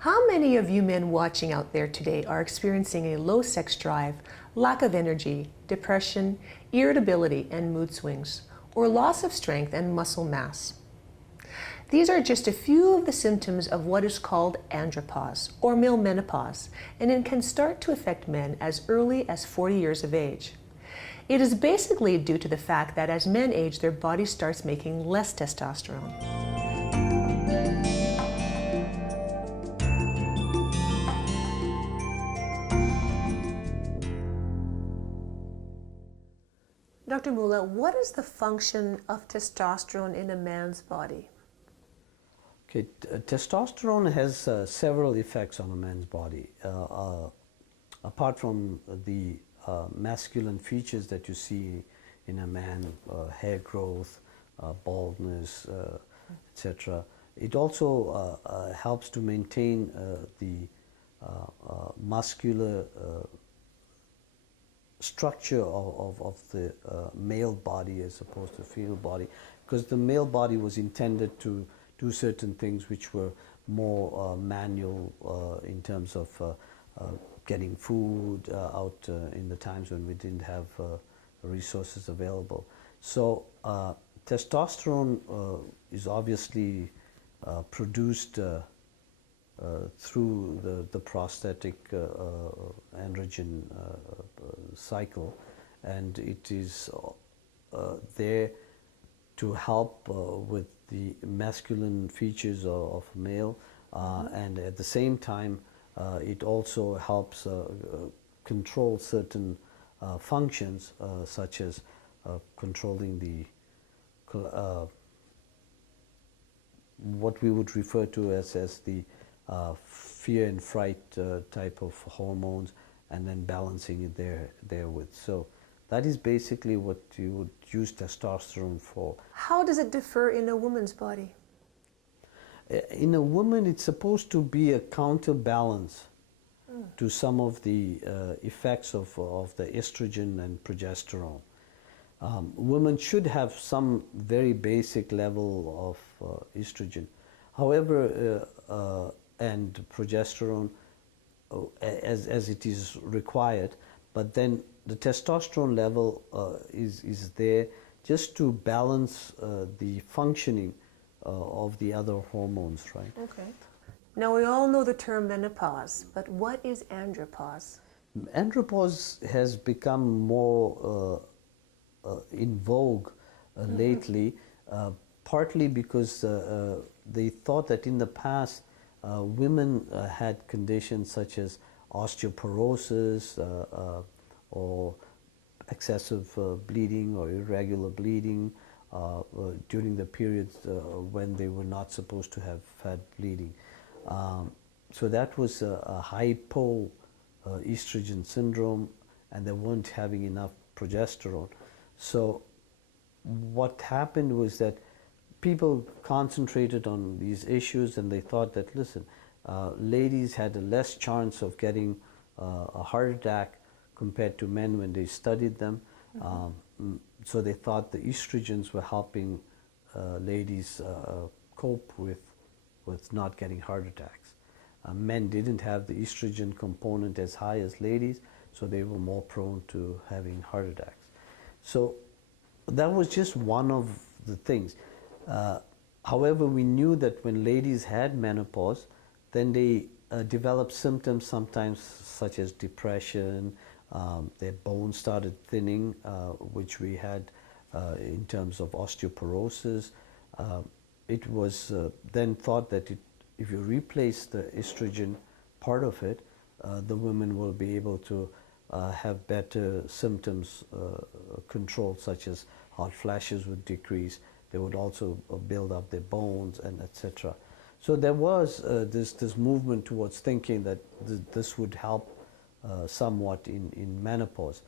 How many of you men watching out there today are experiencing a low sex drive, lack of energy, depression, irritability, and mood swings, or loss of strength and muscle mass? These are just a few of the symptoms of what is called andropause, or male menopause, and it can start to affect men as early as 40 years of age. It is basically due to the fact that as men age, their body starts making less testosterone. Dr. Mula, what is the function of testosterone in a man's body? Okay, testosterone has several effects on a man's body. Apart from the masculine features that you see in a man, hair growth, baldness, etc., it also helps to maintain the muscular structure of the male body as opposed to female body, because the male body was intended to do certain things which were more manual in terms of getting food out in the times when we didn't have resources available. So testosterone is obviously produced through the prostatic androgen cycle, and it is there to help with the masculine features of male, and at the same time it also helps control certain functions such as controlling the what we would refer to as the fear and fright type of hormones, and then balancing it therewith. So that is basically what you would use testosterone for. How does it differ in a woman's body? In a woman, it's supposed to be a counterbalance to some of the effects of the estrogen and progesterone. Women should have some very basic level of estrogen. However, and progesterone as it is required, but then the testosterone level is there just to balance the functioning of the other hormones, right? Okay. Now we all know the term menopause, but what is andropause? Andropause has become more in vogue lately, partly because they thought that in the past women had conditions such as osteoporosis or excessive bleeding or irregular bleeding during the periods when they were not supposed to have had bleeding. So that was a hypo estrogen syndrome, and they weren't having enough progesterone. So what happened was that people concentrated on these issues, and they thought that, listen, ladies had a less chance of getting a heart attack compared to men when they studied them. So they thought the estrogens were helping ladies cope with not getting heart attacks. Men didn't have the estrogen component as high as ladies, so they were more prone to having heart attacks. So that was just one of the things. However, we knew that when ladies had menopause, then they developed symptoms sometimes such as depression, their bones started thinning, which we had in terms of osteoporosis. It was then thought that if you replace the estrogen part of it, the women will be able to have better symptoms controlled, such as hot flashes would decrease. They would also build up their bones, and etc. So there was this movement towards thinking that this would help somewhat in menopause.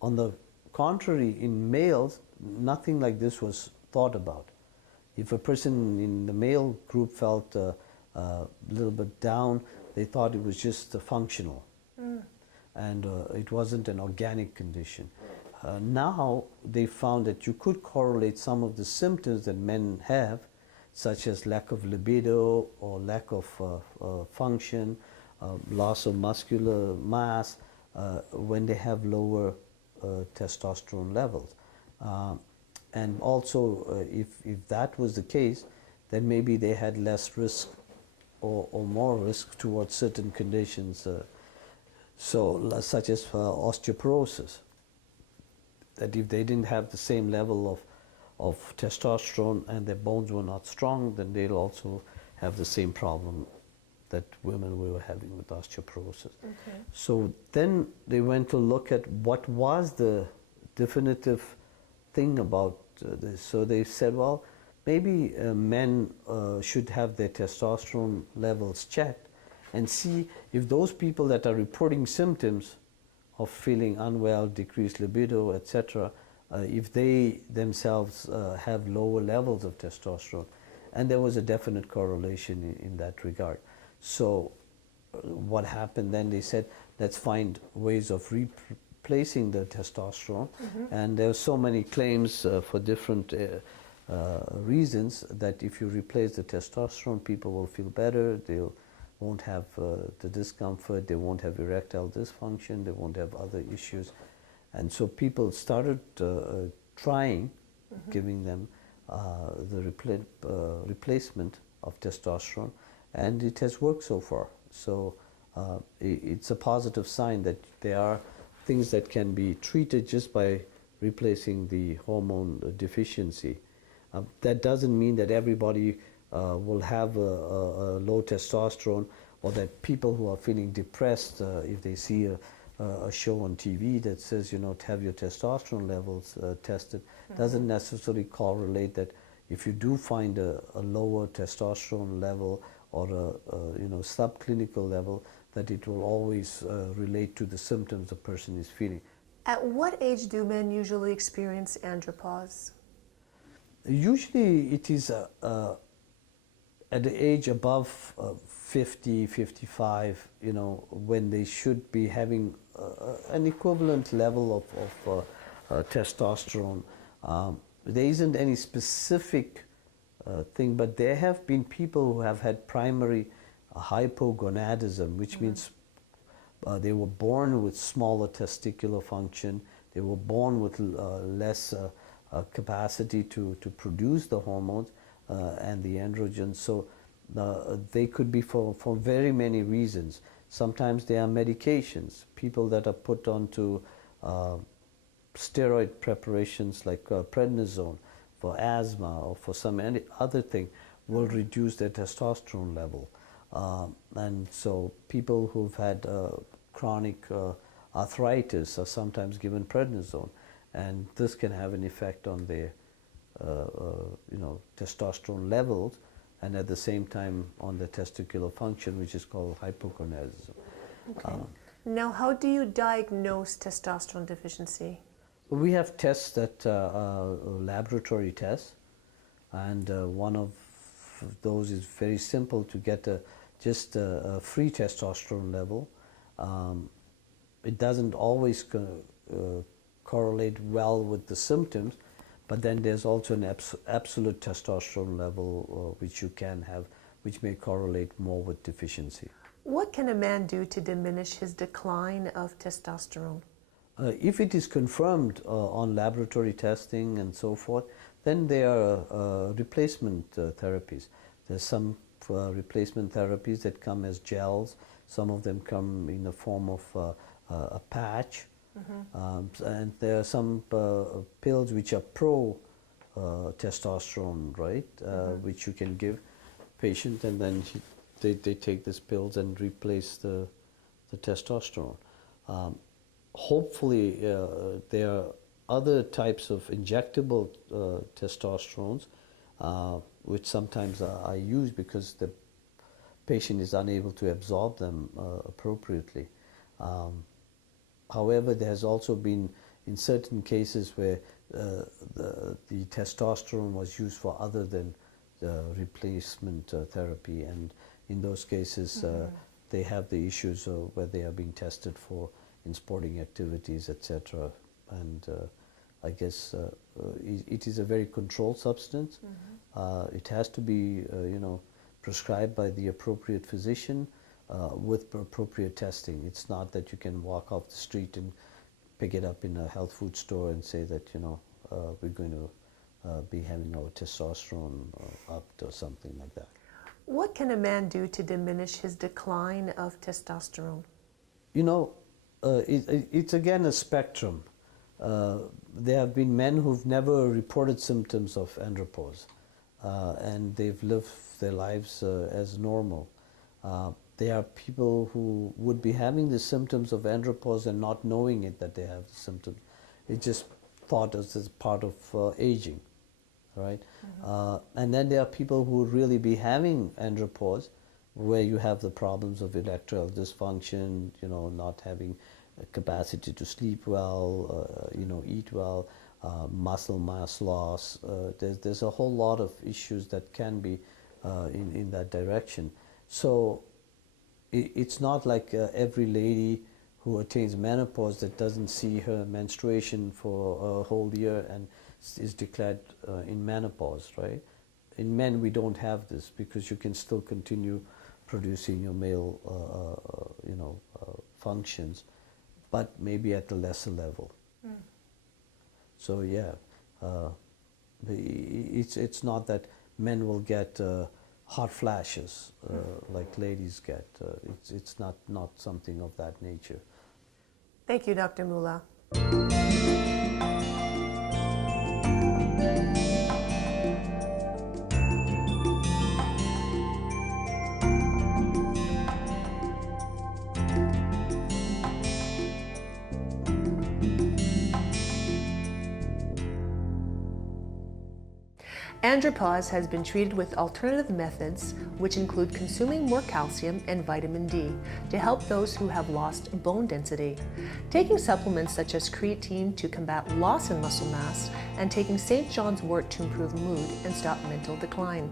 On the contrary, in males, nothing like this was thought about. If a person in the male group felt a little bit down, they thought it was just functional, and it wasn't an organic condition. Now they found that you could correlate some of the symptoms that men have such as lack of libido or lack of function, loss of muscular mass, when they have lower testosterone levels. And also, if that was the case, then maybe they had less risk or more risk towards certain conditions, such as osteoporosis. That if they didn't have the same level of testosterone and their bones were not strong, then they'll also have the same problem that women were having with osteoporosis. Okay. So then they went to look at what was the definitive thing about this. So they said, well, maybe men should have their testosterone levels checked and see if those people that are reporting symptoms of feeling unwell, decreased libido, etc., if they themselves have lower levels of testosterone. And there was a definite correlation in that regard. So what happened then, they said, let's find ways of replacing the testosterone. And there are so many claims for different reasons that if you replace the testosterone, people will feel better, they won't have the discomfort, they won't have erectile dysfunction, they won't have other issues. And so people started trying, giving them the replacement of testosterone, and it has worked so far. So it's a positive sign that there are things that can be treated just by replacing the hormone deficiency. That doesn't mean that everybody will have a low testosterone, or that people who are feeling depressed, if they see a show on TV that says, you know, to have your testosterone levels tested, doesn't necessarily correlate that if you do find a lower testosterone level or a you know, subclinical level, that it will always relate to the symptoms the person is feeling. At what age do men usually experience andropause? Usually it is at the age above 50, 55, you know, when they should be having an equivalent level of testosterone. There isn't any specific thing, but there have been people who have had primary hypogonadism, which means they were born with smaller testicular function, they were born with less capacity to produce the hormones and the androgens. So they could be for very many reasons. Sometimes they are medications. People that are put onto steroid preparations like prednisone for asthma or for some other thing will reduce their testosterone level. And so people who've had chronic arthritis are sometimes given prednisone, and this can have an effect on their you know, testosterone levels, and at the same time on the testicular function, which is called hypogonadism. Okay. Now, how do you diagnose testosterone deficiency? We have tests that are laboratory tests, and one of those is very simple to get just a free testosterone level. It doesn't always correlate well with the symptoms, but then there's also an absolute testosterone level which you can have, which may correlate more with deficiency. What can a man do to diminish his decline of testosterone? If it is confirmed on laboratory testing and so forth, then there are replacement therapies. There's some replacement therapies that come as gels. Some of them come in the form of a patch. And there are some pills which are pro testosterone, right? Which you can give patient, and then they take these pills and replace the testosterone. Hopefully there are other types of injectable testosterones which sometimes are used because the patient is unable to absorb them appropriately. However, there has also been in certain cases where the testosterone was used for other than the replacement therapy, and in those cases they have the issues where they are being tested for in sporting activities, etc. And I guess it is a very controlled substance, It has to be, prescribed by the appropriate physician with appropriate testing. It's not that you can walk off the street and pick it up in a health food store and say that, we're going to be having our testosterone upped or something like that. What can a man do to diminish his decline of testosterone? It's again a spectrum. There have been men who've never reported symptoms of andropause, and they've lived their lives as normal. There are people who would be having the symptoms of andropause and not knowing it that they have the symptoms. It's just thought as part of aging, right? And then there are people who would really be having andropause, where you have the problems of erectile dysfunction, not having a capacity to sleep well, eat well, muscle mass loss. There's a whole lot of issues that can be in that direction. So it's not like every lady who attains menopause that doesn't see her menstruation for a whole year and is declared in menopause, right? In men, we don't have this because you can still continue producing your male, functions, but maybe at a lesser level. So yeah, it's not that men will get hot flashes like ladies get. It's not something of that nature. Thank you, Dr. Mullah. Andropause has been treated with alternative methods, which include consuming more calcium and vitamin D to help those who have lost bone density, taking supplements such as creatine to combat loss in muscle mass, and taking St. John's wort to improve mood and stop mental decline.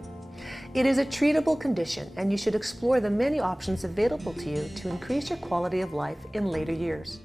It is a treatable condition, and you should explore the many options available to you to increase your quality of life in later years.